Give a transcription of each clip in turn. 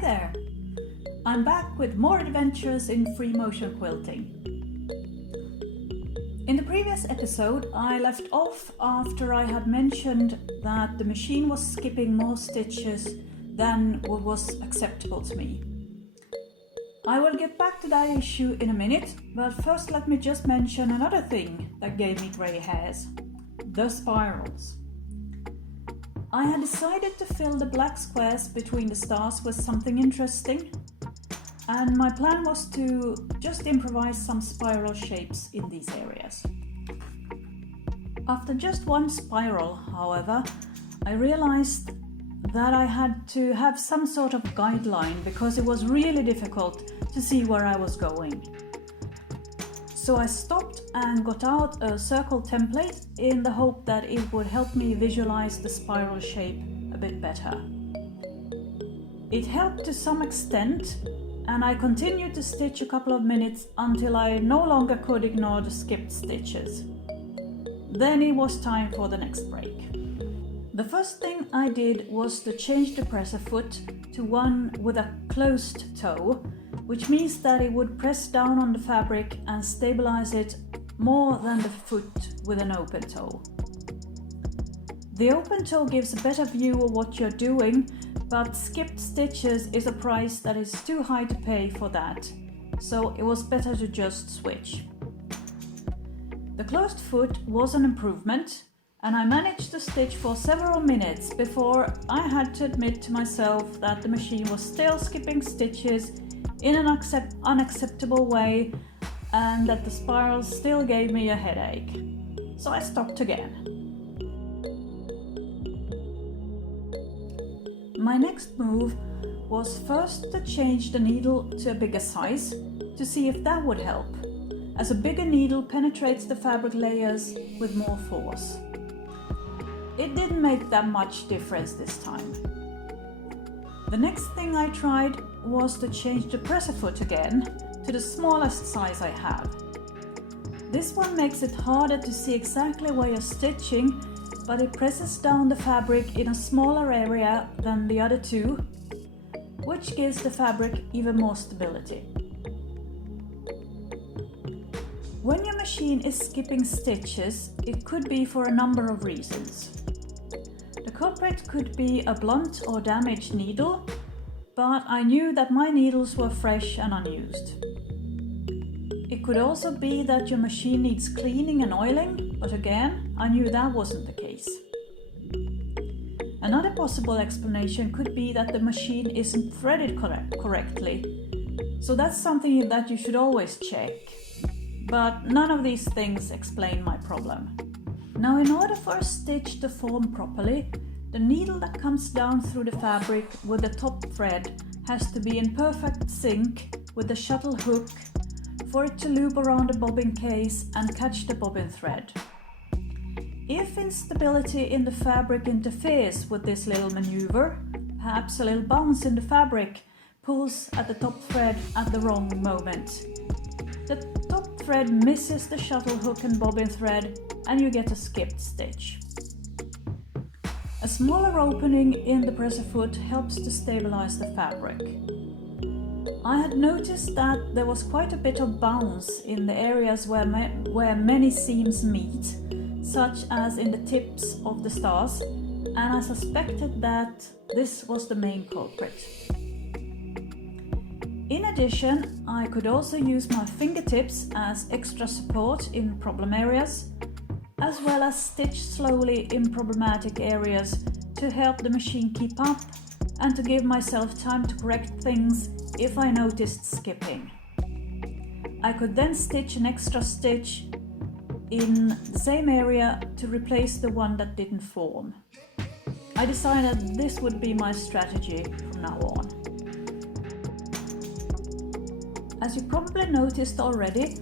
there! I'm back with more adventures in free motion quilting. In the previous episode I left off after I had mentioned that the machine was skipping more stitches than what was acceptable to me. I will get back to that issue in a minute, but first let me just mention another thing that gave me grey hairs: the spirals. I had decided to fill the black squares between the stars with something interesting, and my plan was to just improvise some spiral shapes in these areas. After just one spiral, however, I realized that I had to have some sort of guideline because it was really difficult to see where I was going. So I stopped and got out a circle template in the hope that it would help me visualize the spiral shape a bit better. It helped to some extent, and I continued to stitch a couple of minutes until I no longer could ignore the skipped stitches. Then it was time for the next break. The first thing I did was to change the presser foot to one with a closed toe, which means that it would press down on the fabric and stabilize it more than the foot with an open toe. The open toe gives a better view of what you're doing, but skipped stitches is a price that is too high to pay for that, so it was better to just switch. The closed foot was an improvement, and I managed to stitch for several minutes before I had to admit to myself that the machine was still skipping stitches in an unacceptable way and that the spirals still gave me a headache. So I stopped again. My next move was first to change the needle to a bigger size to see if that would help, as a bigger needle penetrates the fabric layers with more force. It didn't make that much difference this time. The next thing I tried was to change the presser foot again to the smallest size I have. This one makes it harder to see exactly where you're stitching, but it presses down the fabric in a smaller area than the other two, which gives the fabric even more stability. When your machine is skipping stitches, it could be for a number of reasons. The culprit could be a blunt or damaged needle, but I knew that my needles were fresh and unused. It could also be that your machine needs cleaning and oiling, but again, I knew that wasn't the case. Another possible explanation could be that the machine isn't threaded correctly, so that's something that you should always check. But none of these things explain my problem. Now, in order for a stitch to form properly, the needle that comes down through the fabric with the top thread has to be in perfect sync with the shuttle hook for it to loop around the bobbin case and catch the bobbin thread. If instability in the fabric interferes with this little maneuver, perhaps a little bounce in the fabric pulls at the top thread at the wrong moment. The top thread misses the shuttle hook and bobbin thread and you get a skipped stitch. A smaller opening in the presser foot helps to stabilize the fabric. I had noticed that there was quite a bit of bounce in the areas where many seams meet, such as in the tips of the stars, and I suspected that this was the main culprit. In addition, I could also use my fingertips as extra support in problem areas, as well as stitch slowly in problematic areas to help the machine keep up and to give myself time to correct things if I noticed skipping. I could then stitch an extra stitch in the same area to replace the one that didn't form. I decided this would be my strategy from now on. As you probably noticed already,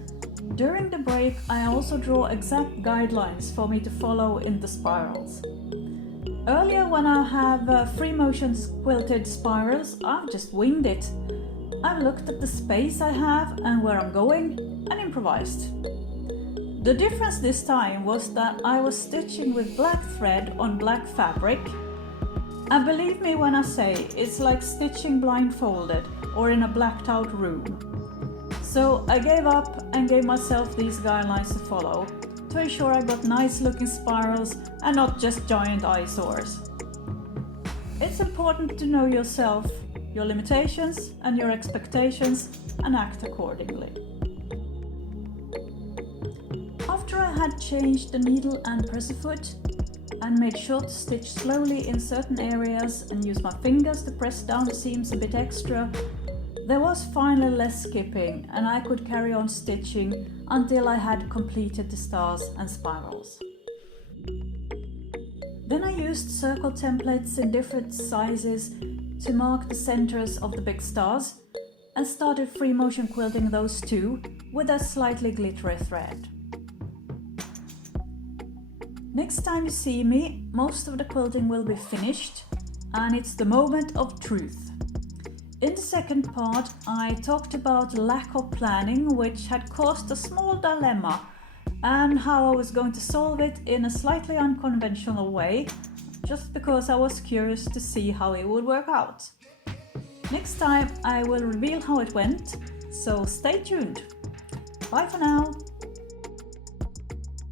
during the break I also draw exact guidelines for me to follow in the spirals. Earlier, when I have free motion quilted spirals, I've just winged it. I've looked at the space I have and where I'm going and improvised. The difference this time was that I was stitching with black thread on black fabric, And believe me when I say it's like stitching blindfolded or in a blacked out room. So I gave up and gave myself these guidelines to follow to ensure I got nice looking spirals and not just giant eyesores. It's important to know yourself, your limitations and your expectations, and act accordingly. After I had changed the needle and presser foot and made sure to stitch slowly in certain areas and use my fingers to press down the seams a bit extra, there was finally less skipping and I could carry on stitching until I had completed the stars and spirals. Then I used circle templates in different sizes to mark the centers of the big stars and started free motion quilting those too with a slightly glittery thread. Next time you see me, most of the quilting will be finished and it's the moment of truth. In the second part, I talked about lack of planning, which had caused a small dilemma, and how I was going to solve it in a slightly unconventional way, just because I was curious to see how it would work out. Next time I will reveal how it went, so stay tuned. Bye for now.